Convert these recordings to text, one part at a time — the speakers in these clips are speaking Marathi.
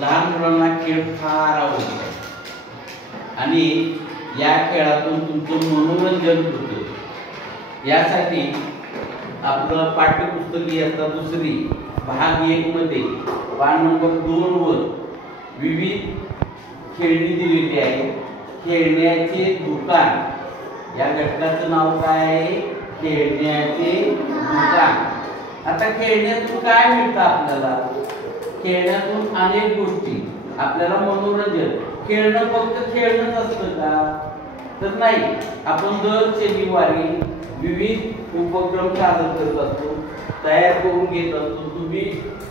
लहान मुलांना खेळ फार आवडतो आणि या खेळातून तुमचं मनोरंजन होतं। यासाठी आपलं पाठ्यपुस्तक इयत्ता दुसरी भाग 1 मध्ये पान नंबर 2 वर विविध खेळणी दिलेली आहे। खेळण्याचे दुकान या घटकाचं नाव काय आहे? खेळण्याचे दुकान। आता खेळण्यातून काय मिळतं आपल्याला? खेळण्यातून अनेक गोष्टी, आपल्याला मनोरंजन। खेळणं फक्त खेळणंच असतं का? तर नाही। आपण दर शनिवारी विविध उपक्रम सादर करत असतो, तयार करून घेत असतो। तुम्ही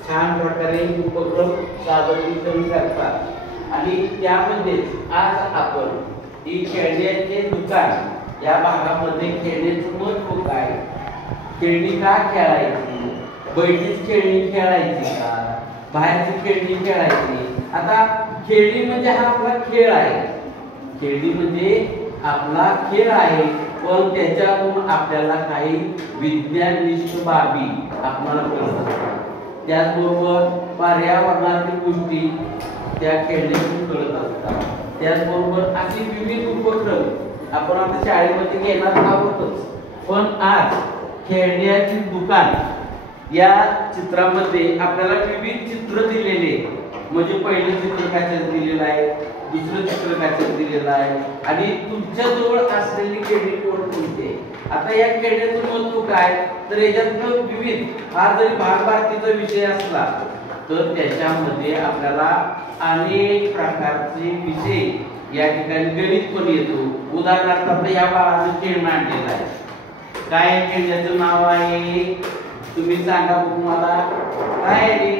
छान प्रकारे उपक्रम सादरीकरण करता आणि त्यामध्ये आज आपण ही खेळण्याचे दुकान या भागामध्ये खेळण्याचं महत्त्व काय, खेळणी का खेळायची, बैठीच खेळणी खेळायची का, बाहेरची खेळणी खेळायची? आता खेळणी म्हणजे हा आपला खेळ आहे, खेळणी म्हणजे आपला खेळ आहे, पण त्याच्यातून आपल्याला काही विज्ञाननिष्ठ बाबी आपल्याला कळत असतात। त्याचबरोबर पर्यावरणातील गोष्टी त्या खेळण्यातून कळत असतात। त्याचबरोबर अशी विविध उपक्रम आपण आता शाळेमध्ये घेणार आहोतच, पण आज खेळण्याचे दुकान या चित्रामध्ये आपल्याला विविध चित्र दिलेले, म्हणजे पहिलं चित्र कशाचं दिलेलं आहे, दुसरं चित्र कशाचं दिलेलं आहे आणि तुमच्या जवळ असलेली खेळणी कोणकोणती? आता या खेळण्याचं महत्त्व काय? तर याच्यातलं विविध, हा जरी भागभारतीचा विषय असला तर त्याच्यामध्ये आपल्याला अनेक प्रकारचे विषय या ठिकाणी गणित पण येतो। उदाहरणार्थ आता या बाळाचं खेळ मांडलेलं आहे, काय खेळण्याचं नाव आहे? तुम्ही सांगा मला, काय आहे?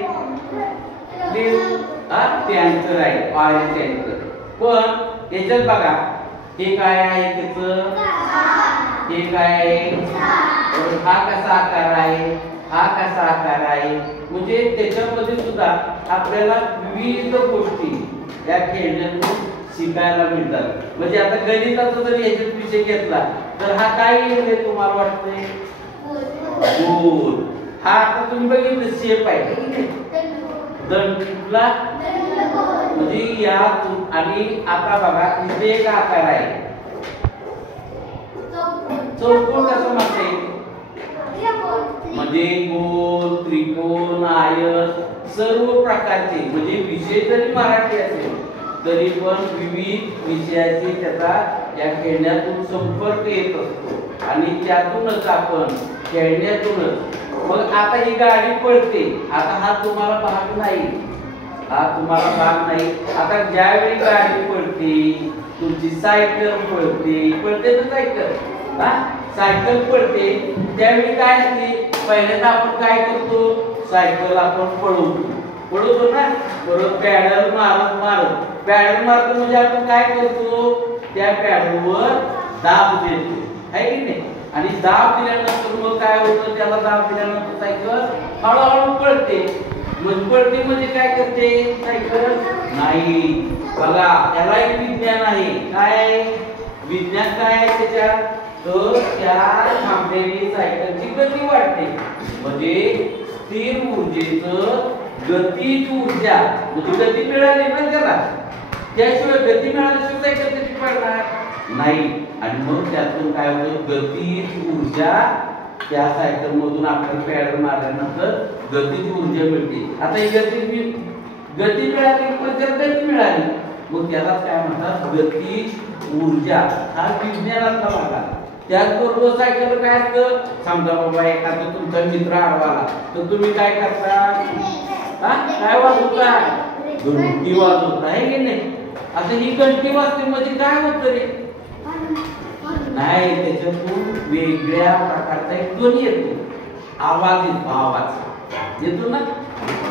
टँकर आहे, ऑइल टँकर। पण याच्यात बघा, हे काय आहे त्याचं, हे काय आहे, हा कसा आकार आहे, हा कसा आकार आहे, म्हणजे त्याच्यामध्ये सुद्धा आपल्याला विविध गोष्टी या खेळण्यातून शिकायला मिळतात। म्हणजे आता गणिताचा जर याच्यात विषय घेतला तर हा काय आहे तुम्हाला वाटतंय? गोल। हा आता तुम्ही बघितलं शेप आहे, दंडगोल, म्हणजे या आणि आता बघा इथे एक आकार आहे, चौकोन कसं म्हणते? म्हणजे गोल, त्रिकोण, आयत, सर्व प्रकारचे, म्हणजे विषय जरी मराठी असेल तरी पण विविध विषयाचे त्याचा या खेळण्यातून संपर्क येत असतो आणि त्यातूनच आपण खेळण्यातूनच। मग आता ही गाडी पळते, आता हा तुम्हाला भाग नाही, हा तुम्हाला भाग नाही। आता ज्यावेळी गाडी पळते, तुमची सायकल पळते, पळते ना सायकल, हा सायकल पळते, त्यावेळी काय असते? पहिल्यांदा आपण काय करतो? सायकल आपण पळवतो ना, परत पॅडल मारत पॅडल मारतो, म्हणजे आपण काय करतो? त्या पॅडलवर दाब देतो, आहे की नाही? आणि दाब दिल्यानंतर मग काय होतं? त्याला दाब दिल्यानंतर सायकल हळूहळू पळते। मग पळते म्हणजे काय करते सायकल? नाही, बघा त्याला एक विज्ञान आहे। काय विज्ञान काय आहे त्याच्यात? तर त्या थांबलेली सायकलची गती वाढते, म्हणजे स्थिर ऊर्जेचं गतीज ऊर्जा, म्हणजे गती मिळाली ना त्याला, त्याशिवाय गती मिळाल्याशिवाय सायकल कशी पळणार? नाही। आणि मग त्यातून काय होतं? गतीज ऊर्जा त्या सायकल मधून आपण पॅडल मारल्यानंतर गतीज ऊर्जा मिळते। आता ही गती मिळाली, पण त्याला गती मिळाली, मग त्याला काय म्हणतात? गतीज ऊर्जा। हा विज्ञानातला भाग आहे। त्याचबरोबर सायकल काय असतं? समजा बाबा एखादा तुमचा मित्र आडवाला तर तुम्ही काय करता? काय वाजवता? घंटी वाजवता, आहे की नाही? आता ही घंटी वाजते म्हणजे काय होतं रे? नाही, त्याच्यातून वेगळ्या प्रकारचा एक ध्वनी येतो, आवाज येतो, आवाज येतो ना।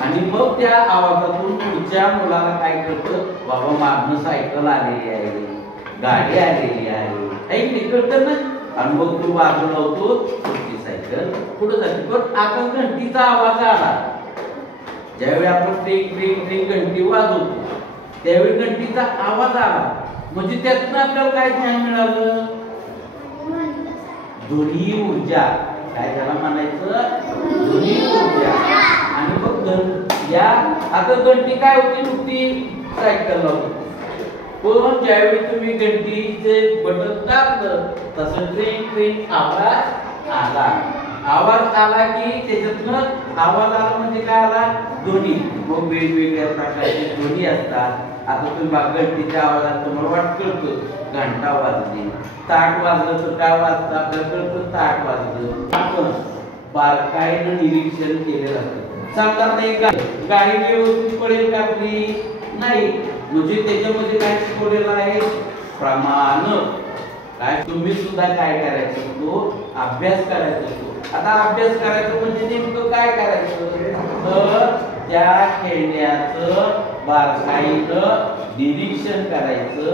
आणि मग त्या आवाजातून पुढच्या मुलाला काय करतं? बाबा मागणं सायकल आलेली आहे, गाडी आलेली आहे की कळतं ना? आणि मग तो बाजू लावतो, तुमची सायकल पुढे जाते। पण आता घंटीचा आवाज आला, ज्यावेळी आपण ट्रिंग ट्रिंग ट्रिंग घंटी वाजवतो त्यावेळी घंटीचा आवाज आला, म्हणजे त्यातून आपल्याला काय ज्ञान मिळालं? ध्वनी ऊर्जा। काय त्याला म्हणायचं? ध्वनी ऊर्जा। आणि मग या आता घंटी काय होती नुकती सायकलला होती, पण ज्यावेळी तुम्ही घंटीचे बटन दाबलं तसं ट्रिंग ट्रिंग आवाज आला. आवाज आला की त्याच्यातनं आवाज आला म्हणजे काय आला, ध्वनी. मग वेगवेगळ्या प्रकारचे ध्वनी असतात. आता तुम्ही घंटीच्या आवाजात तुम्हाला वाट कळतं घंटा वाजली, ताट वाजलं तर काय वाजतं आपल्याला कळतं ताट वाजलं. आपण बारकाईनं निरीक्षण केलेलं असतं. समजा नाही गाडी व्यवस्थित पडेल का आपली, नाही, म्हणजे त्याच्यामध्ये काय शिकवलेलं आहे, प्रमाण. काय तुम्ही सुद्धा काय करायचं असतो, अभ्यास करायचा असतो. आता अभ्यास करायचं म्हणजे नेमकं काय करायचं, तर त्या खेळण्याचं बारकाईनं निरीक्षण करायचं.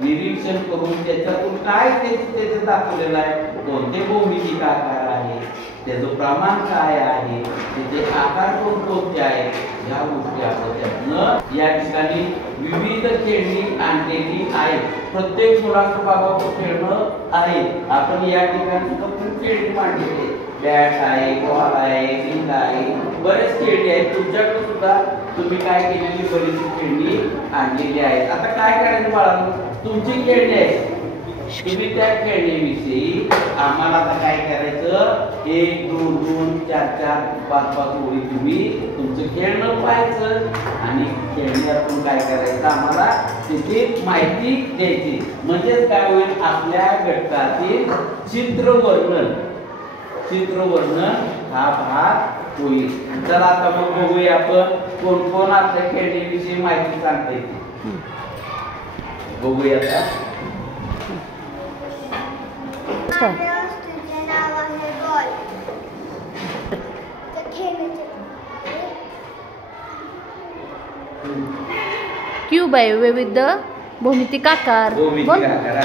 निरीक्षण करून त्याच्यातून काय त्याचं दाखवलेलं आहे, कोणते भौमितिक आकार आहे, त्याचं प्रमाण काय आहे, त्याचे आकार कोणते आहेत, या गोष्टी आपण त्यातनं या ठिकाणी विविध खेळणी आणलेली आहेत. प्रत्येक मुलाचं बाबा खेळणं आहे. आपण या ठिकाणी खूप खेळणी मांडलेली, बॅट आहे, बॉल आहे, रिंग आहे, बरेच खेळणी आहेत. तुमच्याकडे सुद्धा तुम्ही काय केलेली बरीचशी खेळणी आणलेली आहेत. आता काय करायचं बाळांनो, तुमची खेळणी आहे, तुम्ही त्या खेळण्याविषयी आम्हाला आता काय करायचं, 1 2 2 4 4 5 5 ओळी तुम्ही तुमचं खेळणं पाहायचं आणि खेळण्यातून काय करायचं आम्हाला त्याची माहिती द्यायची. म्हणजेच काय होईल, आपल्या घटकातील चित्रवर्णन हा भाग होईल. चला आता मग बघूया आपण कोण कोण आपल्या खेळण्याविषयी माहिती सांगता येते. बघूया आता. क्यूब आहे विविध भौमितिक आकार. भौमितिक आकार